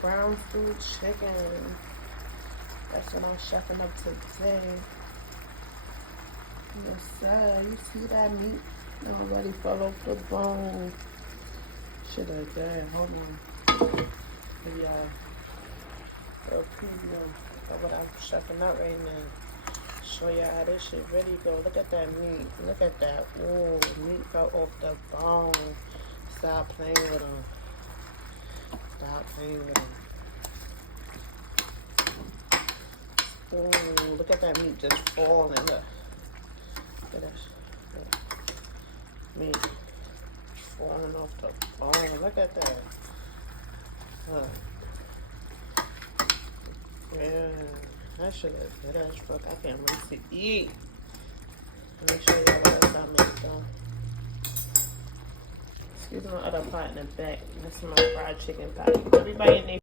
brown stewed chicken. That's what I'm chefing up today. Yes, sir. You see that meat already fell off the bone. Shit like that. Hold on. Maybe a preview of what I'm chefing up right now. Show y'all how this shit really go. Look at that meat. Look at that. Ooh, meat fell off the bone. Stop playing with them. Stop playing with them. Ooh, look at that meat just falling. Look at that. Meat falling off the bone. Look at that. Yeah, that shit is good as fuck. I can't wait to eat. Let me show y'all what else I make though. Excuse my other pot in the back. This is my fried chicken pot. Everybody in their